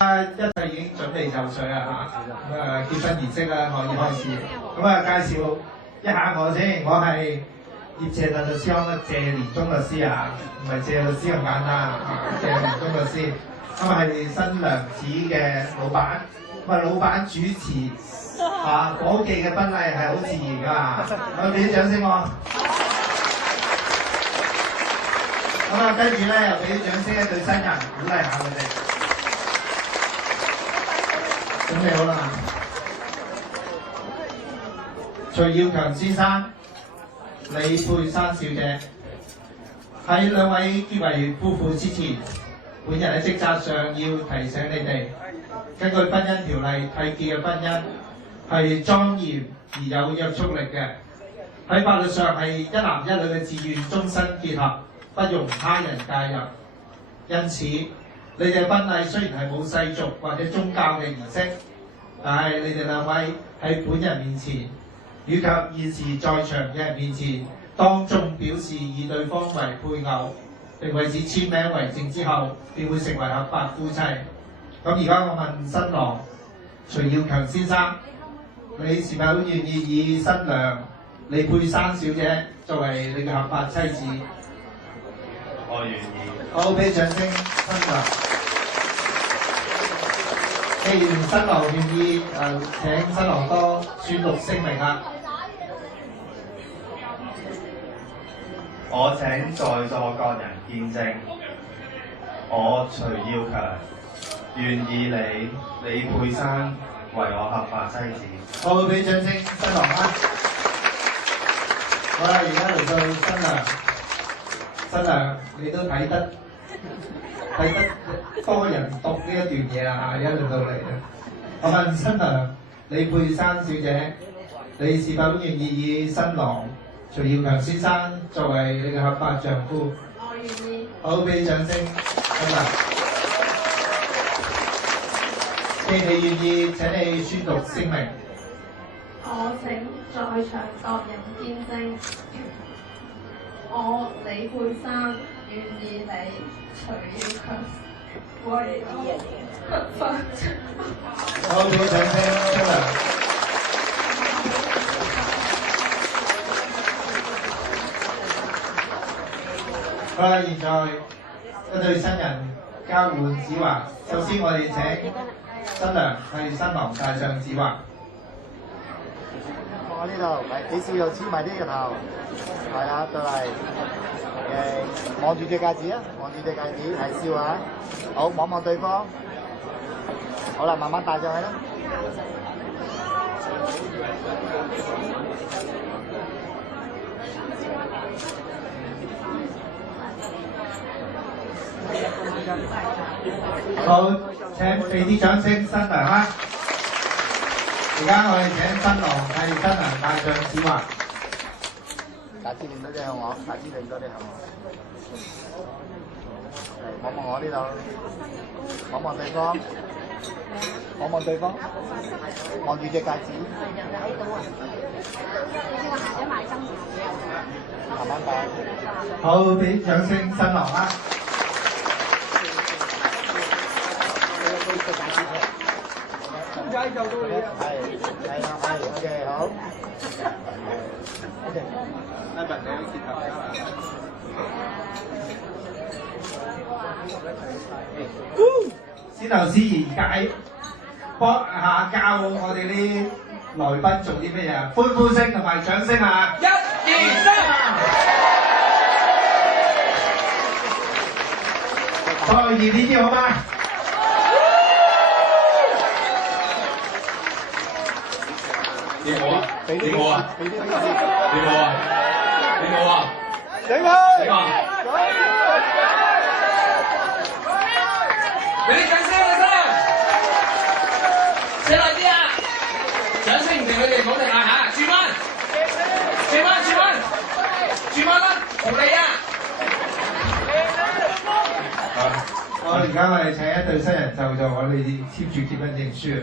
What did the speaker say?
一切已經準備就緒啦嚇，咁結婚儀式啦可以開始。介紹一下我先，我係葉謝特律師行嘅謝連忠律師啊，唔係謝律師咁簡單啊，謝連忠律師。係新娘子嘅老闆，老闆主持伙記嘅婚禮係好自然㗎，俾啲掌聲我。跟住咧又俾啲掌聲咧對新人鼓勵下佢哋。準備好啦，徐耀強先生、李佩珊小姐，喺兩位結為夫婦之前，本人喺職責上要提醒你哋，根據婚姻條例締結嘅婚姻係莊嚴而有約束力嘅，喺法律上係一男一女嘅自願終身結合，不容他人介入。因此，你哋嘅婚禮雖然係冇世俗或者宗教嘅儀式，但係你哋兩位喺本人面前，以及現時在場嘅人面前，當眾表示以對方為配偶，並為此簽名為證之後，便會成為合法夫妻。而家我問新郎徐耀強先生，你是否願意以新娘李佩珊小姐作為你嘅合法妻子？我願意。好，俾掌聲，新娘。既然新郎願意，請新郎哥宣讀聲明啦。我請在座各人見證，我徐耀強願意你李佩珊為我合法妻子。好，俾掌聲，新郎啦。好啦，而家嚟到新娘，新娘你都睇得多人讀呢一段嘢啦，一路到嚟啦。我問新娘李佩珊小姐，你是否願意以新郎徐耀強先生作為你嘅合法丈夫？我願意。好，俾掌聲，新娘。既然你願意，請你宣讀聲明。我請在場各人見證，我李佩珊願意你徐耀強為合法丈夫。好，俾掌聲，新娘。好啦，現在一對新人交換指環。首先，我哋請新娘替新郎戴上指環。我呢度，你笑又黐埋啲個頭，係啦，對嚟，望住隻戒指啊，望住隻戒指，係笑下，好，望望對方，好啦，慢慢戴上去啦。好，請俾啲掌聲新娘啦！而家我哋請新郎替新娘戴上指環。戒指令多啲向我，戒指令多啲向我。望望我呢度，望望對方，望望對方，望住隻戒指。慢慢戴。好，俾掌聲新郎啦！公仔就到你啦，係啦，OK， 好，OK，拉埋你結合啦。先頭司儀幫下教我哋啲來賓做啲咩嘢？歡呼聲同埋掌聲啊！一、二、三，再熱烈啲好嗎？你好啊！你好啊！俾啲你好啊！你好啊！整佢！你好啊！俾啲掌聲啊！新娘，寫耐啲啊！掌聲唔停，佢哋冇停啊嚇！轉彎，轉彎，轉彎，轉彎啦！同你啊！而家我哋請一對新人就我哋簽住結婚證書。